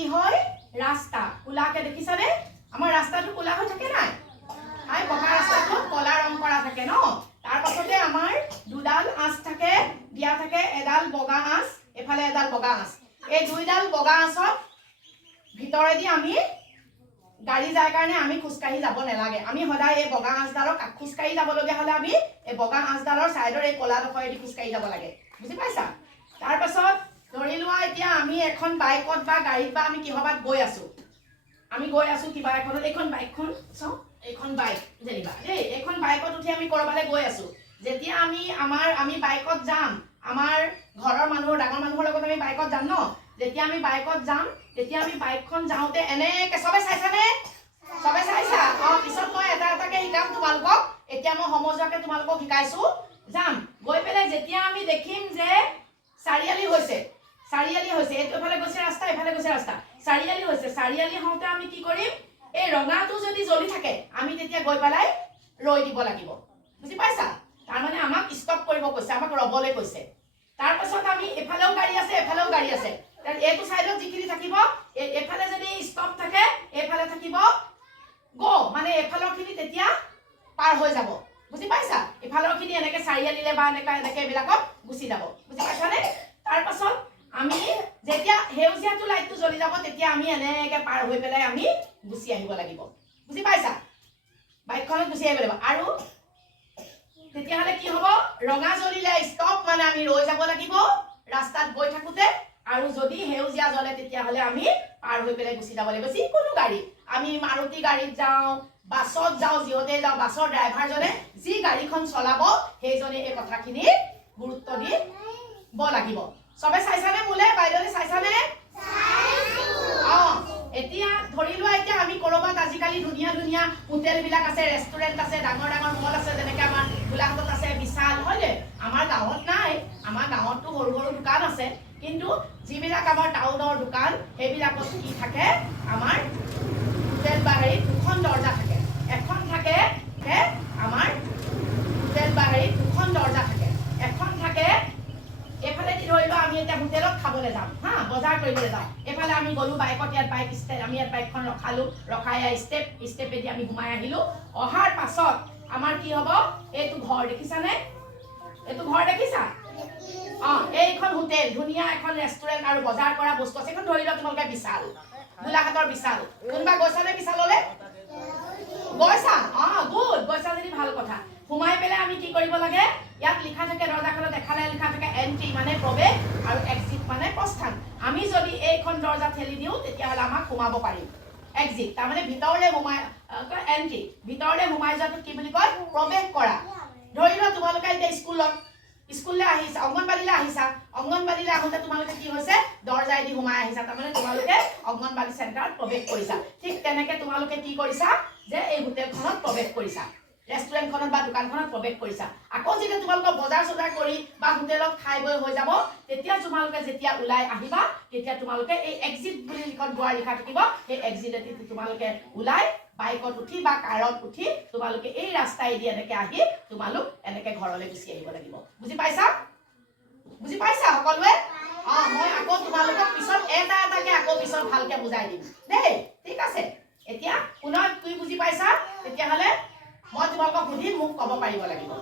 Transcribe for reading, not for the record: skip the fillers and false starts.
কি হয় ৰাস্তা কোলাকে দেখিছানে আমাৰ ৰাস্তাটো কোলা হৈ থাকে নাই আই বগা ৰাস্তাটো কলা ৰং কৰা থাকে ন তাৰ পাছতে আমাৰ দুডাল আঁচ থাকে দিয়া থাকে এডাল বগা আঁচ এফালে এডাল বগা আঁচ এই দুইডাল বগা আঁচত ভিতৰেদি আমি গাড়ী যায় কাৰণে আমি খুজকাঢ়ি যাব নালাগে আমি সদায় এই বগা আঁচডালৰ খুজকাঢ়ি যাবলগীয়া হ'লে আমি এই বগা আঁচডালৰ চাইডৰ এই কলা ডখৰেদি খুজকাঢ়ি যাব লাগে বুজি পাইছা তাৰ পাছত ধৰি লোৱা এতিয়া আমি এখন বাইকত বা গাড়ীত বা আমি কিহবাত গৈ আছো কিবা এখনত এইখন বাইকখন চাও এইখন বাইক যেনিবা দেই এইখন বাইকত উঠি আমি কৰবালে গৈ আছো যেতিয়া আমি বাইকত যাম আমাৰ ঘৰৰ মানুহৰ ডাঙৰ মানুহৰ লগত আমি বাইকত যাম ন যেতিয়া আমি বাইকত যাম তেতিয়া আমি বাইকখন যাওঁতে এনেকে সবে চাইছানে সবে চাইছা পিছত মই এটা এটাকে শিকাম তোমালোকক এতিয়া মই সমজুৱাকে তোমালোকক শিকাইছো যাম গৈ পেলাই যেতিয়া আমি দেখিম যে চাৰিআলি হৈছে এইটো এফালে গৈছে ৰাস্তা এফালে গৈছে ৰাস্তা চাৰিআলি হওঁতে আমি কি কৰিম এই ৰঙাটো যদি জ্বলি থাকে আমি তেতিয়া গৈ পেলাই ৰৈ দিব লাগিব বুজি পাইছা তাৰ মানে আমাক ষ্টপ কৰিব কৈছে আমাক ৰবলৈ কৈছে তাৰ পাছত আমি এফালেও গাড়ী আছে এইটো সাইডত যিখিনি থাকিব এফালে যদি ষ্টপ থাকে এফালে থাকিব গো মানে এফালৰখিনি তেতিয়া পাৰ হৈ যাব বুজি পাইছা এফালৰখিনি এনেকে চাৰিআলিলে বা এনেকে বিলাকত গুচি যাব বুজি পাইছানে তাৰ পাছত আমি যেতিয়া হেউজিয়াটো লাইটটো জ্বলি যাব তেতিয়া আমি এনেকে পাৰ হৈ পেলাই আমি গুচি আহিব লাগিব বুজি পাইছা বাইকখনত গুচি আহিব লাগিব আৰু তেতিয়া হলে কি হ'ব ৰঙা জ্বলিলে ষ্টপ মানে আমি ৰৈ যাব লাগিব ৰাস্তাত গৈ থাকোতে আৰু যদি হেউজিয়া জ্বলে তেতিয়া হলে আমি পাৰ হৈ পেলাই গুচি যাব লাগিব যিকোনো গাড়ী আমি মাৰুতি গাড়ীত যাওঁ বাছত যাওঁ জিহতে যাওঁ বাছৰ ড্ৰাইভাৰজনে যি গাড়ীখন চলাব সেইজনে এই কথাখিনি গুৰুত্ব দিব লাগিব সবে চাইছানে মুলে বাইদলে চাইছানে এতিয়া ধৰি লোৱা এতিয়া আমি কৰবাত আজিকালি ধুনীয়া হোটেল বিলাক আছে ৰেষ্টুৰেণ্ট আছে ডাঙৰ মল আছে যেনেকৈ আমাৰ গোলাঘাটত আছে বিশাল হয়নে আমাৰ গাঁৱত নাই আমাৰ গাঁৱতটো সৰু দোকান আছে কিন্তু যিবিলাক আমাৰ টাউনৰ দোকান সেইবিলাকত কি থাকে আমাৰ হোটেল বা হেৰিত দুখন দৰ্জা থাকে এখন থাকে আমাৰ হোটেল বা হেৰিত দুখন দৰ্জা থাকে এখন থাকে এফালে ধৰি লোৱা আমি এতিয়া হোটেলত খাবলৈ যাম হা বজাৰ কৰিবলৈ যাম এফালে আমি গলো বাইকত ইয়াত বাইক ষ্টেপ আমি ইয়াত বাইকখন ৰখাই ষ্টেপেদি আমি ঘুমাই আহিলো অহাৰ পাছত আমাৰ কি হ'ব এইটো ঘৰ দেখিছানে এইখন হোটেল ধুনীয়া এখন ৰেষ্টুৰেণ্ট আৰু বজাৰ কৰা বস্তু আছে এখন ধৰি লোৱা তোমালোকে বিশাল গোলাঘাটৰ বিশাল কোনোবা গৈছানে বিশাললে গৈছা গুড গৈছা যদি ভাল কথা সোমাই পেলাই আমি কি কৰিব লাগে ইয়াত লিখা থাকে দৰ্জাখনত এফালে লিখা থাকে এন্ট্ৰি মানে প্ৰৱেশ আৰু এক্সিট মানে প্ৰস্থান আমি যদি এইখন দৰ্জা ঠেলি দিওঁ তেতিয়াহ'লে আমাক সোমাব পাৰিম এক্সিট তাৰ মানে ভিতৰলৈ সোমাই এন্ট্ৰি ভিতৰলৈ সোমাই যোৱাটো কি বুলি কয় প্ৰৱেশ কৰা ধৰি লোৱা তোমালোকে এতিয়া স্কুললৈ আহিছা অংগনবাড়ীলৈ আহোঁতে তোমালোকে কি হৈছে দৰ্জাইদি সোমাই আহিছা তাৰমানে তোমালোকে অংগনবাড়ী চেণ্টাৰত প্ৰৱেশ কৰিছা ঠিক তেনেকে তোমালোকে কি কৰিছা যে এই হোটেলখনত প্ৰৱেশ কৰিছা ৰেষ্টুৰেণ্টখনত বা দোকানখনত প্ৰৱেশ কৰিছা আকৌ যেতিয়া তোমালোকৰ বজাৰ চজাৰ কৰি বা হোটেলত খাই বৈ হৈ যাব তেতিয়া তোমালোকে যেতিয়া ওলাই আহিবা তেতিয়া তোমালোকে এই এক্সিট বুলি দুৱাৰ লিখা থাকিব সেই এক্সিটেদি তোমালোকে ওলাই বাইকত উঠি বা কাৰত উঠি তোমালোকে এই ৰাস্তাইদি এনেকে আহি তোমালোক এনেকে ঘৰলৈ গুচি আহিব লাগিব বুজি পাইছা সকলোৱে মই আকৌ তোমালোকক পিছত এটাকে আকৌ পিছত ভালকে বুজাই দিম দেই ঠিক আছে এতিয়া পুনৰ তুমি বুজি পাইছা তেতিয়াহ'লে মই তোমালোকক সুধিম মোক ক'ব পাৰিব লাগিব